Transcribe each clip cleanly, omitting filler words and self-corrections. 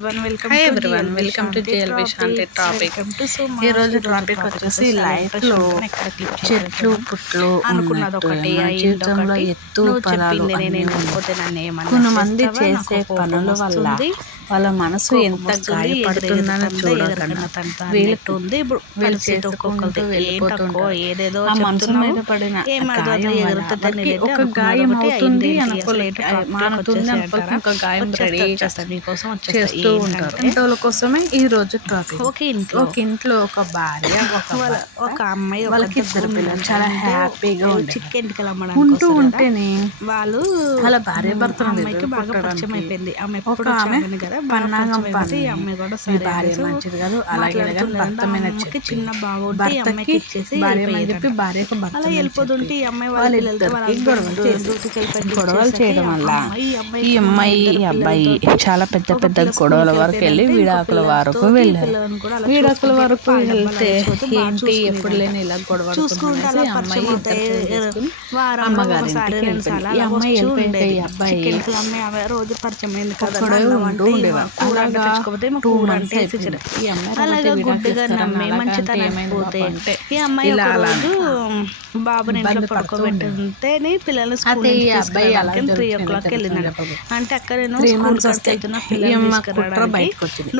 Hi everyone, welcome to GLB Shanti topic. ఈరోజు topic వచ్చేసి లైఫ్లో చెట్లు పుట్లు ఉన్నట్టు మన జీవితంలో ఎత్తు పదాలు కొంతమంది చేసే పనుల వల్ల వాళ్ళ మనసు ఎంత గాయపడుతుందని చూడకుండా వీళ్ళు చేసుకుంటూ వెళ్ళిపోతుంటారు. ఆ మనసు మీద పడిన ఒక గాయం అవుతుంది అనుకోలేదు, మానుతుంది అనుకోలేదు, ఒక గాయం రెడీ చేస్తూ ఉంటారు. ఇంట్లో కోసమే ఈ రోజు టాపిక్. ఒక ఇంట్లో ఒక భార్య ఒక అమ్మాయి వాళ్ళకి ఇద్దరు పిల్లలు చాలా హ్యాపీగా ఉంటూ ఉంటేనే వాళ్ళ భార్య భర్తలు ఒక ఆమె పన్నాగం పని భార్య మంచిది కాదు, అలాగే భర్త మీద చిన్న భర్తకి భార్య అని చెప్పి భార్యకు భర్త వెళ్ళిపోతుంటే ఈ అమ్మాయి వాళ్ళిద్దరికి గొడవలు చేయడం వల్ల ఈ అమ్మాయి ఈ అబ్బాయి చాలా పెద్ద పెద్ద గొడవల వరకు వెళ్ళి విడాకుల వరకు వెళ్ళారు. విడాకుల వరకు వెళ్తే ఏంటి ఎప్పుడు లేని ఇలా గొడవ అమ్మాయి అమ్మగారింటికి వెళ్తుంది. ఈ అమ్మాయి వెళ్ళిపోయింటే ఈ అబ్బాయి ఉంటూ ఉండేవారు. అలాగా 2 months అయిపోయింది. ఈ అమ్మాయి ఇలా బాబుని పడుకోబెట్టుంటేనే పిల్లలు ఈ అబ్బాయి అలా 3 o'clock వెళ్ళింది. అంటే అక్కడ నేను బయటకు వచ్చింది.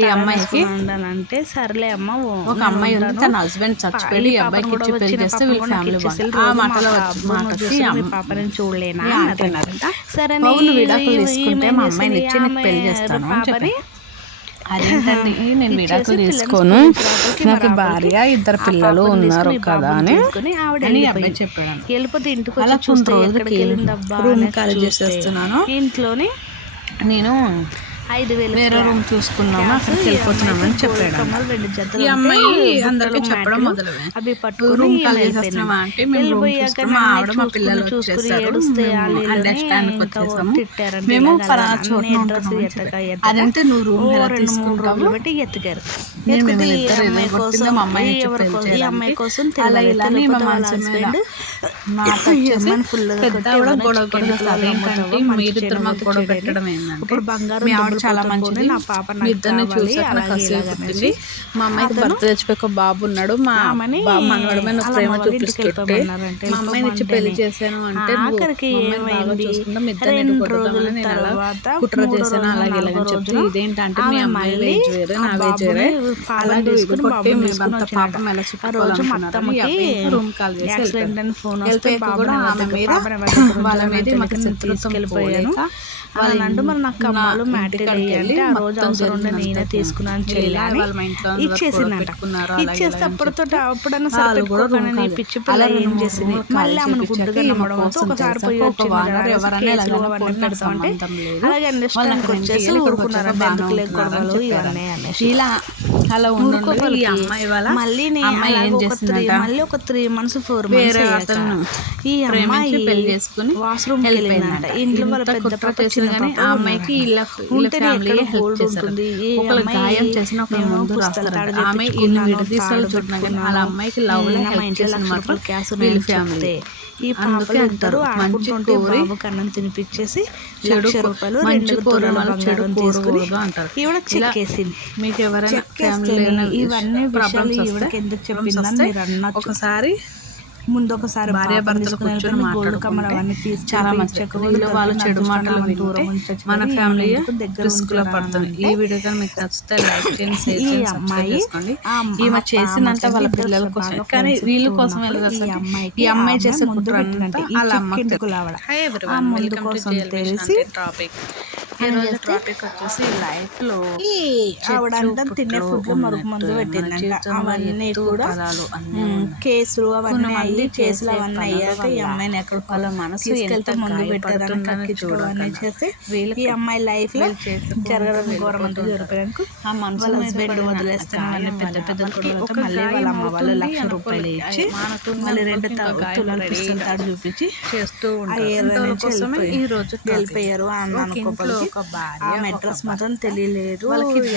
ఈ అమ్మాయికి అంటే సర్లే అమ్మ ఒక అమ్మాయి ఉంది, తన హస్బెండ్ చచ్చిపోయి ఈ అబ్బాయికి ఇచ్చి పెళ్లి చేస్తే వీళ్ళ ఫ్యామిలీ ఆ మాటలో పాపని చూడలేనా సరే విడాకులు తీసుకుంటే మా అమ్మాయిని ఇచ్చి నీకు పెళ్లి చేస్తాను అని చెప్పి అదేంటండి నేను విడాకులు తీసుకోను, నాకు భార్య 2 పిల్లలు ఉన్నారు కదా అని అబ్బాయి చెప్పాను. వెళ్ళిపోతే ఇంటికి అలా కొన్ని రోజులకి రూమ్ ఖాళీ చేసేస్తున్నాను. ఇంట్లోనే నేను 5,000 వేరే రూమ్ చూసుకున్నాము, అక్కడికి వెళ్ళిపోతున్నామని చెప్పాడు. ఈ అమ్మాయి అందరికీ చెప్పడం మొదలు రూమ్ ఖాళీ చేసేస్తున్నామా అంటే మేము మా ఆవిడ మా పిల్లలు వచ్చేసారు, అండర్స్టాండింగ్ వచ్చేసాము, మేము పలానా చోట అదంటే నువ్వు రూమ్ తీసుకుంటావు ఎత్తుకారు. ఈ అమ్మాయి కోసం అలా ఇలా మీరిద్దరు మాకు గొడవ పెట్టడం ఏంటంటే మీ ఆవిడ చాలా మంచిది, మీ ఇద్దరిని చూసాక నాకు కాసేపు పుట్టింది, మా అమ్మాయికి భర్త తెచ్చిపోయి ఒక బాబు ఉన్నాడు, మా మనవాడి మీద ప్రేమ చూపిస్తుంటే మా అమ్మాయిని ఇచ్చి పెళ్లి చేశాను అంటే బాగా చూసుకుంటాం, ఇద్దరిని కొడతామని నేను అలా కుట్ర చేశాను అలాగే ఇలాగని చెప్తే ఇదేంటంటే మీ అమ్మాయి వేజ్ వేరే నా వేజ్ వేరే అలా తీసుకుని కొట్టి మీ భర్త పాపం ఎలా చుట్టుకోవాలనుకున్నాను. రూమ్ కాల్ చేసి వెళ్ళిపోయాక కూడా ఆమె మీద వాళ్ళ మీద మాకు శత్రుత్వం వెళ్ళిపోయాను. వాళ్ళంటూ మరి నాకు కమ్మాలు మ్యాటీరియల్ అంటే ఆ రోజు అవసరం ఉండే నేనే తీసుకున్నాను చెల్లి ఇచ్చేసిందంట. ఇచ్చేస్తే అప్పుడన్నా సరిపెట్టుకోగానే పిచ్చి పిల్ల ఏం చేసింది, మళ్ళీ ఆమెను గుడ్డుగా నమ్మడం వల్ల ఒకసారి పోయి పెడతామంటే అలాగే అండర్స్టాండింగ్ వచ్చేసి ఊరుకున్నారు. ఎందుకు లేక గొడవలు ఇవన్నీ అనేసి ఇలా అలా ఊరుకోవాలి. మళ్ళీ మళ్ళీ ఒక 3 months 4 months ఈ అమ్మాయి పెళ్లి చేసుకుని వాష్రూమ్ వెళ్ళిపోయిందంట. ఇంట్లో వాళ్ళ పెద్ద కానీ ఆ అమ్మాయికి గాయం చేసిన ఒక ముందు రాస్తారు. ఆమె ఇన్ని విడదీసాలు చూడడం కానీ వాళ్ళ అమ్మాయికి లవ్ లో హెల్ప్ చేసిన మాత్రం వీళ్ళ ఫ్యామిలీ. ఈ పాపలు అంటారు ఆడుకుంటుంటే బాబుకి అన్నం తినిపించేసి ₹1,00,000 2 తోలాల బంగారం తీసుకుని ఈవిడ చెక్కేసింది. మీకు ఎవరైనా ఫ్యామిలీ ఇవన్నీ విషయాలు ఈవిడకి ఎందుకు చెప్పిందని మీరు అన్న ఒకసారి ముందు ఒకసారి భార్య భర్తలు కూర్చొని మాట్లాడుకుంటే చాలా మంచి వాళ్ళు చెడు మాటలు వింటే మన ఫ్యామిలీ రిస్క్ లో పడుతుంది. ఈ వీడియో కానీ మీకు నచ్చితే లైక్ చేయండి, షేర్ చేయండి, సబ్స్క్రైబ్ చేసుకోండి. ఈమె చేసినంత వాళ్ళ పిల్లల కోసం కానీ వీళ్ళ కోసం ఈ అమ్మాయి చేసే కుట్ర వాళ్ళ అమ్మకి తెలిసి టాపిక్ వచ్చేసి లైఫ్ లో ఆవిడంతా తినే ఫుడ్ లో మరుగు మందు పెట్టిందంట. అవన్నీ కూడా కేసులు అవన్నీ కేసులు అవన్నీ అయ్యాక ఈ అమ్మాయిని ఎక్కడ వాళ్ళ మనసు తీసుకెళ్తే ముందు పెట్టారని చూడని చేసి ఈ అమ్మాయి లైఫ్ లో జరగడం గవర్నమెంట్ జరిపోయాక ఆ మనసు హస్బెండ్ వదిలేస్తాను పెద్ద పెద్ద మళ్ళీ వాళ్ళ అమ్మ వాళ్ళు ₹1,00,000 ఇచ్చి మళ్ళీ 2 తులాలు తాడు చూపించి చేస్తూ ఉంటారు. ఈ రోజు వెళ్ళిపోయారు అన్న అనుకోవాలి. ఆ మెడ్రస్ మాత్రం తెలియలేదు, వాళ్ళకి ఇది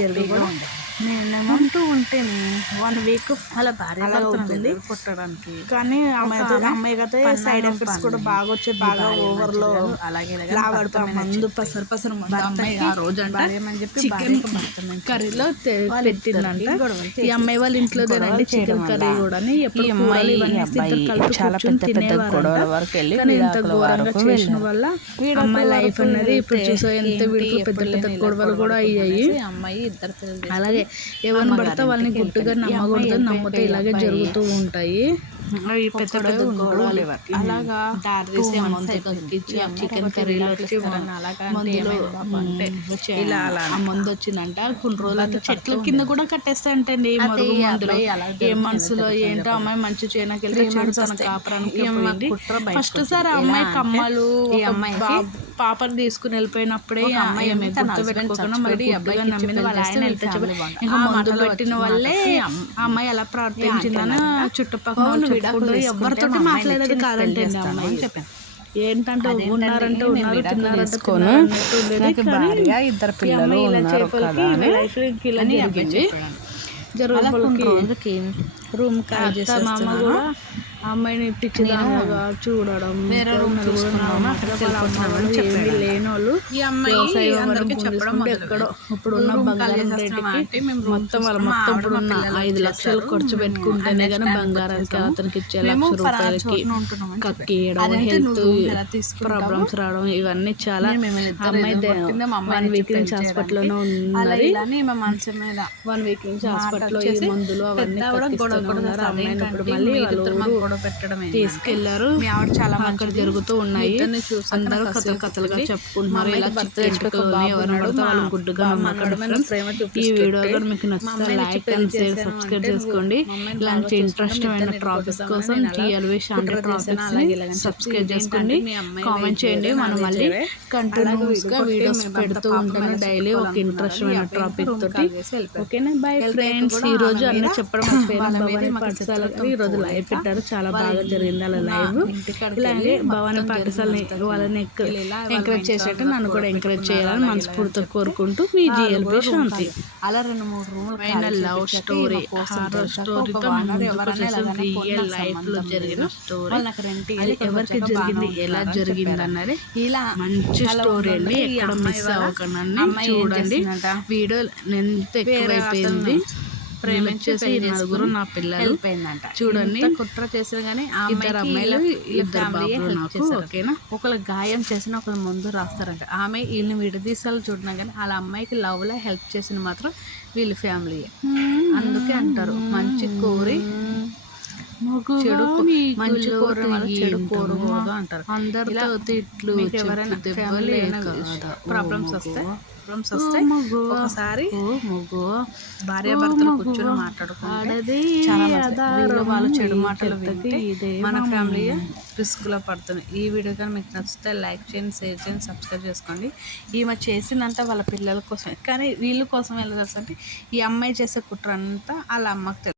జరుగుతుంది. నేనేమో ఉంటేనే 1 వీక్ అలా భార్య అలా అవుతుంది కొట్టడానికి. కానీ అమ్మాయికైతే సైడ్ ఎఫెక్ట్స్ కూడా బాగా వచ్చాయి. బాగా ఓవర్లో అలాగే లావడిపోయి మందు పసరు అమ్మాయి ఆ రోజు అంటే చికెన్ కర్రీలో పెట్టిందంట. ఈ అమ్మాయి వాళ్ళ ఇంట్లోదేనండి చికెన్ కర్రీ కూడా. ఈ అమ్మాయి చాలా పెద్ద గొడవల వరకు వెళ్ళి కానీ ఇంత ఘోరంగా చేసిన వల్ల అమ్మాయి లైఫ్ అనేది ఇప్పుడు చూసా ఎంత వీడికి పెద్ద గొడవలు కూడా అయ్యాయి. అమ్మాయి ఇద్దరు పిల్లలు. అలాగే ఎవరిని పడితే వాళ్ళని గుట్టుగా నమ్మకూడదు, నమ్మితే ఇలాగే జరుగుతూ ఉంటాయి. పెద్ద గొడవలు అలాగా చికెన్ కర్రీలో వచ్చి ఇలా ఆ మందు వచ్చిందంట. కొన్ని రోజులు చెట్ల కింద కూడా కట్టేస్తాయంటండి ఈ మరుగు మందులు. ఏ మనసులో ఏంటో అమ్మాయి మంచి చేయడానికి వెళ్తే చెడు తన కాపురానికి పోయింది. ఫస్ట్ సార్ అమ్మాయి కమ్మలు పాపని తీసుకుని వెళ్ళిపోయినప్పుడే అమ్మాయి గుర్తు పెట్టుకోకుండా మళ్ళీ అబ్బాయిగా నమ్మింది. వాళ్ళ ఆయన వెళ్తే ఇంకా మందు పెట్టిన వల్లే అమ్మాయి అలా ప్రార్థించిందని చుట్టుపక్కల ఎవరితో మాట్లాడేది కాదంటే అమ్మాయి చెప్పాను. ఏంటంటే ఉన్నారంటే ఉన్నారు, తిన్నారంటే భార్య ఇద్దరు పిల్లలు జరుగుకి రూమ్ మామ కూడా అమ్మాయిని పిచ్చిదాగా చూడడం, ఏమీ లేని వాళ్ళు ఎక్కడో ఇప్పుడున్న బంగారం రేటుకి మొత్తం ఇప్పుడున్న 5 లక్షలు ఖర్చు పెట్టుకుంటేనే కానీ బంగారానికి అతనికి ఇచ్చే 1,00,000 రూపాయలకి కక్కియడం, హెల్త్ ప్రాబ్లమ్స్ రావడం ఇవన్నీ చాలా. అమ్మాయి 1 వీక్ నుంచి హాస్పిటల్లోనే ఉన్నది. 1 వీక్ నుంచి హాస్పిటల్లో ఈ మందులు అవన్నీ ఉన్నారు. అమ్మాయిని ఇప్పుడు మళ్ళీ వాళ్ళు తీసుకెళ్లారు. చాలా అక్కడ జరుగుతూ ఉన్నాయి. అందరూ కథలుగా చెప్పుకుంటున్నారు. ఇలా వాళ్ళు గుడ్డుగా ఈ వీడియో మీకు నచ్చితే లైక్ అండ్ షేర్, సబ్స్క్రైబ్ చేసుకోండి. ఇలాంటి ఇంట్రెస్టింగ్ టాపిక్స్ కోసం టీఎల్వి శాంతి టాపిక్స్ ని సబ్స్క్రైబ్ చేసుకోండి, కామెంట్ చేయండి. మనం మళ్ళీ కంటిన్యూస్ గా వీడియోస్ పెడుతూ ఉంటాను డైలీ ఒక ఇంట్రెస్టింగ్ టాపిక్ తోటి. ఓకేనా, బై ఫ్రెండ్స్. ఈ రోజు అన్ని చెప్పడం భవానీ పాఠశాల ఈ రోజు లైవ్ పెట్టారు. చాలా బాగా జరిగింది అలా లైవ్. ఇలాగే భవానీ పాఠశాలని వాళ్ళని ఎంకరేజ్ చేసేట్టు నన్ను కూడా ఎంకరేజ్ చేయాలని మనస్ఫూర్తిగా కోరుకుంటూ మీ జిఎల్పి శాంతి. అలా 2-3 రూములు లవ్ స్టోరీ, హారర్ స్టోరీతో రియల్ లైఫ్ లో జరిగిన స్టోరీ, అది ఎవరికి జరిగింది, ఎలా జరిగింది అన్నది ఇలా మంచి స్టోరీ అండి. ఎక్కడ మిస్ అవ్వకుండా చూడండి. వీడియో ఎంత ఎక్కువైపోయింది. ప్రేమించేసి 4 నా పిల్లలు చూడండి. కుట్ర చేసిన కానీ 2 అమ్మాయిలు 2 బాబులు నాకు. ఓకేనా, ఒకళ్ళు గాయం చేసిన ఒకళ్ళు ముందు రాస్తారంట. ఆమె వీళ్ళని విడదీసాలు చూడడం కానీ వాళ్ళ అమ్మాయికి లవ్ లో హెల్ప్ చేసిన మాత్రం వీళ్ళ ఫ్యామిలీ. అందుకే అంటారు మంచి కోరి చెడు మంచి కోరి చెడు కోరకూడదు అంటారు. అందరితో తిట్లు, ఎవరైనా ప్రాబ్లమ్స్ వస్తే ఒకసారి భార్యాభర్తలు కూర్చొని మాట్లాడుకుంటే వాళ్ళు చెడు మాటలు వింటే మన ఫ్యామిలీ రిస్క్ లో పడుతుంది. ఈ వీడియో కానీ మీకు నచ్చితే లైక్ చేయండి, షేర్ చేయండి, సబ్స్క్రైబ్ చేసుకోండి. ఈమె చేసిందంట వాళ్ళ పిల్లల కోసం, కానీ వీళ్ళ కోసం వెళ్ళదు. అంటే ఈ అమ్మాయి చేసే కుట్ర అంతా వాళ్ళ అమ్మకి